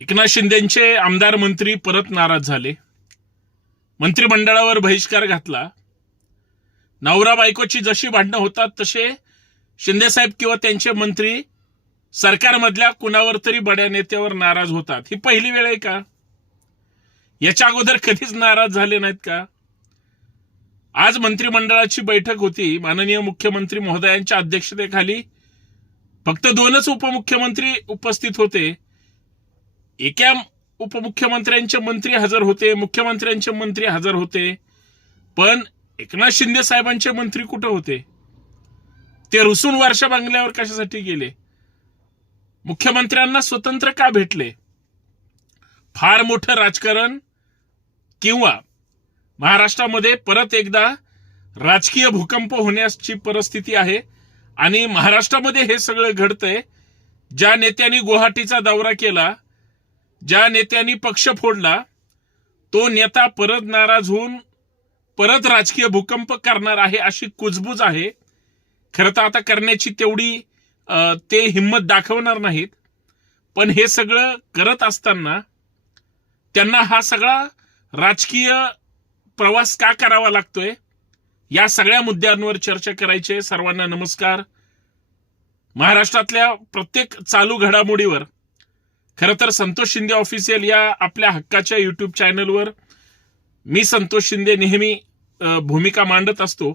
एकनाथ शिंदेचे आमदार मंत्री परत नाराज झाले. मंत्रिमंडळावर बहिष्कार घातला. नवरा बायकोची जशी भांडणं होतात तसे शिंदेसाहेब किंवा त्यांचे मंत्री सरकारमधल्या कुणावर तरी बड्या नेत्यावर नाराज होतात. ही पहिली वेळ आहे का? याच्या अगोदर कधीच नाराज झाले नाहीत का? आज मंत्रिमंडळाची बैठक होती. माननीय मुख्यमंत्री महोदयांच्या अध्यक्षतेखाली फक्त 2च उपमुख्यमंत्री उपस्थित होते. एका उपमुख्यमंत्र्यांचे मंत्री हजर होते, मुख्यमंत्र्यांचे मंत्री हजर होते, पण एकनाथ शिंदे साहेबांचे मंत्री कुठे होते? ते रुसून वर्षा बंगल्यावर कशासाठी गेले? मुख्यमंत्र्यांना स्वतंत्र का भेटले? फार मोठं राजकारण किंवा महाराष्ट्रामध्ये परत एकदा राजकीय भूकंप होण्याची परिस्थिती आहे आणि महाराष्ट्रामध्ये हे सगळं घडतंय. ज्या नेत्यांनी गुवाहाटीचा दौरा केला, ज्या नेत्यांनी पक्ष फोडला, तो नेता परत नाराज होऊन परत राजकीय भूकंप करणार आहे अशी कुजबूज आहे. खरं तर आता करण्याची तेवढी ते हिंमत दाखवणार नाहीत, पण हे सगळं करत असताना त्यांना हा सगळा राजकीय प्रवास का करावा लागतोय, या सगळ्या मुद्द्यांवर चर्चा करायची. सर्वांना नमस्कार. महाराष्ट्रातल्या प्रत्येक चालू घडामोडीवर खरं तर संतोष शिंदे ऑफिशियल या आपल्या हक्काच्या युट्यूब चॅनलवर मी संतोष शिंदे नेहमी भूमिका मांडत असतो.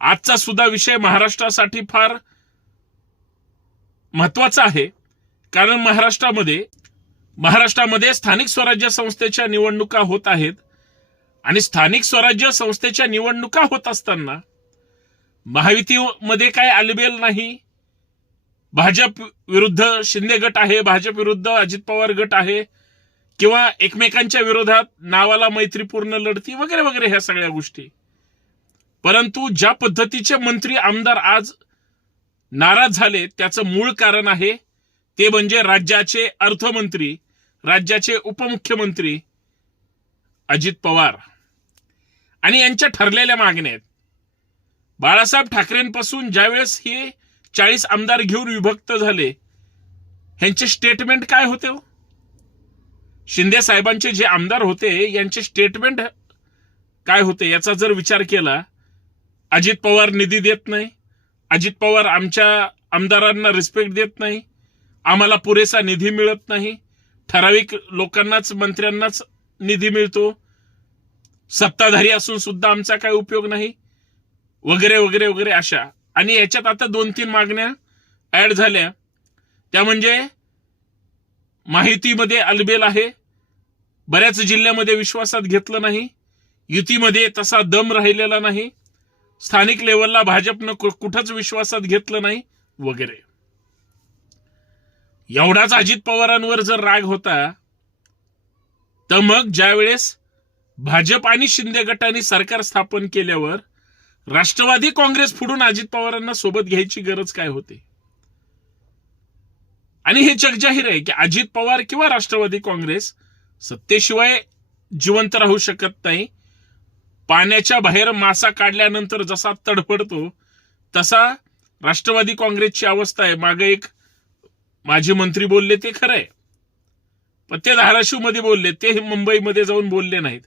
आजचा सुद्धा विषय महाराष्ट्रासाठी फार महत्वाचा आहे, कारण महाराष्ट्रामध्ये स्थानिक स्वराज्य संस्थेच्या निवडणुका होत आहेत आणि स्थानिक स्वराज्य संस्थेच्या निवडणुका होत असताना महायुतीमध्ये काय आलबेल नाही. भाजप विरुद्ध शिंदे गट आहे, भाजप विरुद्ध अजित पवार गट आहे, किंवा एकमेकांच्या विरोधात नावाला मैत्रीपूर्ण लढती वगैरे वगैरे ह्या सगळ्या गोष्टी. परंतु ज्या पद्धतीचे मंत्री आमदार आज नाराज झाले त्याचं मूळ कारण आहे ते म्हणजे राज्याचे अर्थमंत्री, राज्याचे उपमुख्यमंत्री अजित पवार आणि यांच्या ठरलेल्या मागण्या आहेत. बाळासाहेब ठाकरेंपासून ज्यावेळेस हे 40 आमदार घेऊन विभक्त झाले, ह्यांचे स्टेटमेंट काय होते? शिंदे साहेबांचे जे आमदार होते यांचे स्टेटमेंट काय होते याचा जर विचार केला, अजित पवार निधी देत नाही, अजित पवार आमच्या आमदारांना रिस्पेक्ट देत नाही, आम्हाला पुरेसा निधी मिळत नाही, ठराविक लोकांनाच मंत्र्यांनाच निधी मिळतो, सत्ताधारी असून सुद्धा आमचा काय उपयोग नाही, वगैरे वगैरे वगैरे अशा. आणि याच्यात आता 2-3 मागण्या ऍड झाल्या. त्या म्हणजे माहितीमध्ये अलबेल आहे, बऱ्याच जिल्ह्यामध्ये विश्वासात घेतलं नाही, युतीमध्ये तसा दम राहिलेला नाही, स्थानिक लेवलला भाजपनं कुठंच विश्वासात घेतलं नाही वगैरे. एवढाच अजित पवारांवर जर राग होता तर मग ज्यावेळेस भाजप आणि शिंदे गटाने सरकार स्थापन केल्यावर राष्ट्रवादी काँग्रेस फुडून अजित पवारांना सोबत घ्यायची गरज काय होती? आणि हे जगजाहीर आहे की अजित पवार किंवा राष्ट्रवादी काँग्रेस सत्तेशिवाय जिवंत राहू शकत नाही. पाण्याच्या बाहेर मासा काढल्यानंतर जसा तडफडतो तसा राष्ट्रवादी काँग्रेसची अवस्था आहे. मागे एक माजी मंत्री बोलले ते खरं आहे, पण ते धाराशिव मध्ये बोलले, ते मुंबईमध्ये जाऊन बोलले नाहीत.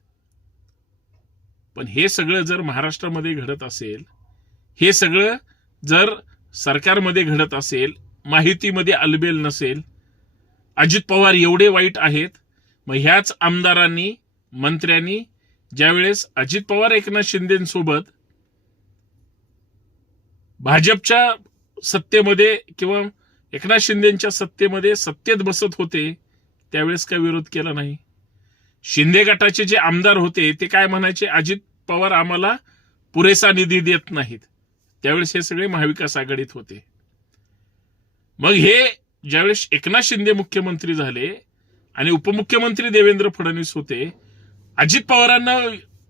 पण हे सगळं जर महाराष्ट्रामध्ये घडत असेल, हे सगळं जर सरकारमध्ये घडत असेल, माहितीमध्ये अलबेल नसेल, अजित पवार एवढे वाईट आहेत, मग ह्याच आमदारांनी मंत्र्यांनी ज्यावेळेस अजित पवार एकनाथ शिंदेसोबत भाजपच्या सत्तेमध्ये किंवा एकनाथ शिंदेच्या सत्तेमध्ये सत्तेत बसत होते त्यावेळेस काय विरोध केला नाही? शिंदे गटाचे जे आमदार होते ते काय म्हणायचे? अजित पवार आम्हाला पुरेसा निधी देत नाहीत. त्यावेळेस हे सगळे महाविकास आघाडीत होते. मग हे ज्यावेळेस एकनाथ शिंदे मुख्यमंत्री झाले आणि उपमुख्यमंत्री देवेंद्र फडणवीस होते, अजित पवारांना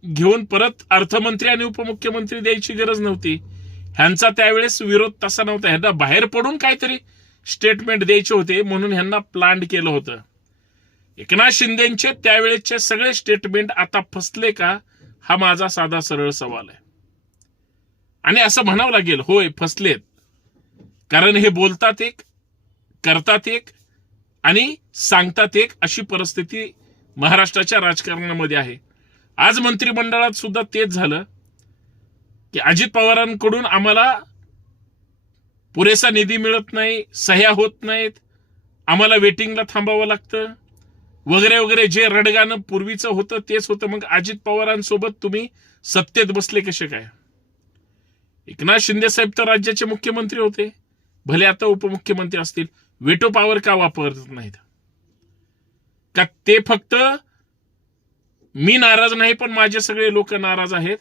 घेऊन परत अर्थमंत्री आणि उपमुख्यमंत्री द्यायची गरज नव्हती. ह्यांचा त्यावेळेस विरोध तसा नव्हता. ह्यांना बाहेर पडून काहीतरी स्टेटमेंट द्यायचे होते म्हणून ह्यांना प्लान केलं होतं. एकनाथ शिंदेचे त्यावेळेचे सगळे स्टेटमेंट आता फसले का, हा माझा साधा सरळ सवाल आहे. आणि असं म्हणावं लागेल, होय फसलेत. कारण हे बोलतात एक, करतात एक आणि सांगतात एक, अशी परिस्थिती महाराष्ट्राच्या राजकारणामध्ये आहे. आज मंत्रिमंडळात सुद्धा तेच झालं की अजित पवारांकडून आम्हाला पुरेसा निधी मिळत नाही, सह्या होत नाहीत, आम्हाला वेटिंगला थांबावं लागतं वगैरे वगैरे. जे रडगाणं पूर्वीचं होतं तेच होतं. मग अजित पवारांसोबत तुम्ही सत्तेत बसले कसे काय? एकनाथ शिंदे साहेब तर राज्याचे मुख्यमंत्री होते, भले आता उपमुख्यमंत्री असतील. वेटो पॉवर का वापरत नाहीत का? ते फक्त मी नाराज नाही पण माझे सगळे लोक नाराज आहेत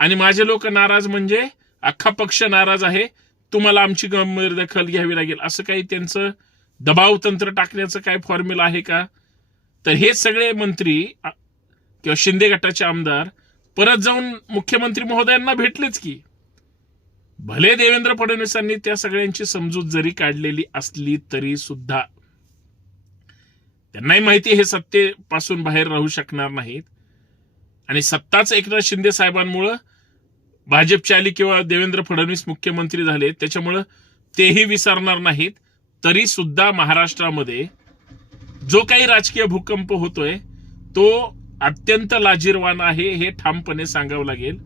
आणि माझे लोक नाराज म्हणजे अख्खा पक्ष नाराज आहे, तुम्हाला आमची गंभीर दखल घ्यावी लागेल, असं काही त्यांचं दबाव तंत्र टाकण्याचं काय फॉर्म्युला आहे का? तर हे सगळे मंत्री किंवा शिंदे गटाचे आमदार परत जाऊन मुख्यमंत्री महोदयांना भेटलेच की. भले देवेंद्र फडणवीसांनी त्या सगळ्यांची समजूत जरी काढलेली असली तरी सुद्धा त्यांनाही माहिती हे सत्तेपासून बाहेर राहू शकणार नाहीत आणि सत्ताच एकनाथ शिंदे साहेबांमुळं भाजपची आली किंवा देवेंद्र फडणवीस मुख्यमंत्री झाले, त्याच्यामुळं तेही विसरणार नाहीत. तरी सुद्धा महाराष्ट्रामध्ये जो काही राजकीय भूकंप होतोय तो अत्यंत लाजिरवाण आहे, हे ठामपणे सांगावं लागेल.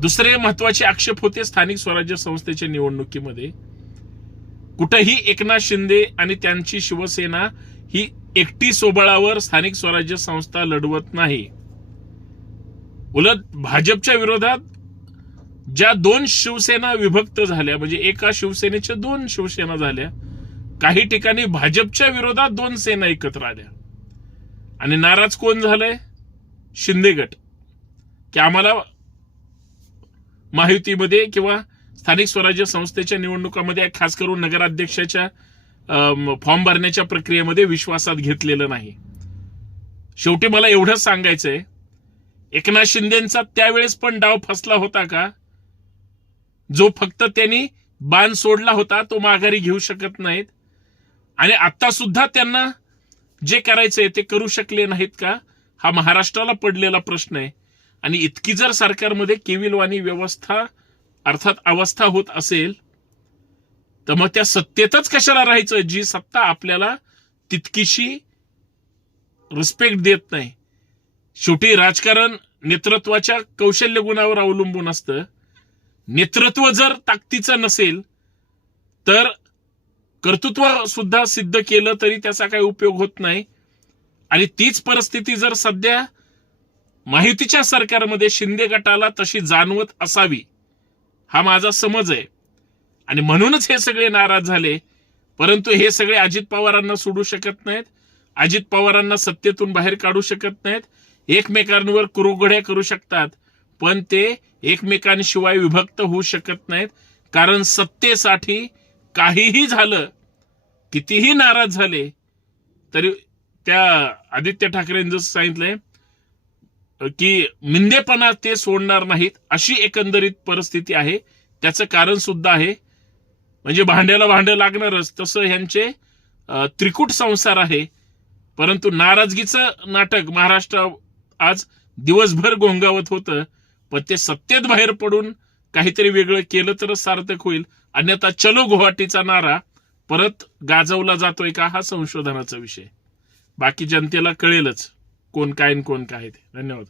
दुसरे महत्वाचे आक्षेप होते स्थानिक स्वराज्य संस्थेच्या निवडणुकीमध्ये. कुठेही एकनाथ शिंदे आणि त्यांची शिवसेना ही एकटी सोबळावर स्थानिक स्वराज्य संस्था लढवत नाही. उलट भाजपच्या विरोधात ज्या 2 शिवसेना विभक्त झाल्या, म्हणजे एका शिवसेनेच्या 2 शिवसेना झाल्या, काही ठिकाणी भाजपच्या विरोधात 2 सेना एकत्र आल्या आणि नाराज कोण झालंय? शिंदे गट, की आम्हाला महायुतीमध्ये किंवा स्थानिक स्वराज्य संस्थेच्या निवडणुकामध्ये खास करून नगराध्यक्षाच्या फॉर्म भरण्याच्या प्रक्रियेमध्ये विश्वासात घेतलेलं नाही. शेवटी मला एवढंच सांगायचंय, एकनाथ शिंदेचा त्यावेळेस पण डाव फसला होता का? जो फक्त त्यांनी बाण सोडला होता तो माघारी घेऊ शकत नाहीत आणि आता सुद्धा त्यांना जे करायचंय ते करू शकले नाहीत का? हा महाराष्ट्राला पडलेला प्रश्न आहे. आणि इतकी जर सरकारमध्ये केविलवाणी व्यवस्था अर्थात अवस्था होत असेल तर मग त्या सत्तेतच कशाला राहायचं, जी सत्ता आपल्याला तितकीशी रिस्पेक्ट देत नाही. शेवटी राजकारण नेतृत्वाच्या कौशल्य गुणावर अवलंबून असतं. नेतृत्व जर ताकदीचं नसेल तर कर्तृत्व सुद्धा सिद्ध केलं तरी त्याचा काही उपयोग होत नाही. आणि तीच परिस्थिती जर सध्या महायुतीच्या सरकारमध्ये शिंदे गटाला तशी जाणवत असावी, हा माझा समज आहे. आणि म्हणूनच हे सगळे नाराज झाले. परंतु हे सगळे अजित पवारांना सोडू शकत नाहीत, अजित पवारांना सत्तेतून बाहेर काढू शकत नाहीत. एकमेकांवर कुरघोड्या करू शकतात पण ते एकमेकांशिवाय विभक्त होऊ शकत नाहीत. कारण सत्तेसाठी काहीही झालं, कितीही नाराज झाले तरी त्या आदित्य ठाकरेंनी जसं सांगितलंय की मिंदेपणा ते सोडणार नाहीत, अशी एकंदरीत परिस्थिती आहे. त्याचं कारण सुद्धा आहे. म्हणजे भांड्याला भांडं लागणारच, तसं ह्यांचे त्रिकूट संसार आहे. परंतु नाराजगीचं नाटक महाराष्ट्र आज दिवसभर गोंगावत होतं, पण ते सत्तेत बाहेर पडून काहीतरी वेगळं केलं तर सार्थक होईल. अन्यथा चलो गुवाहाटीचा नारा परत गाजवला जातोय का, हा संशोधनाचा विषय. बाकी जनतेला कळेलच कोण काय आणि कोण काय ते. धन्यवाद.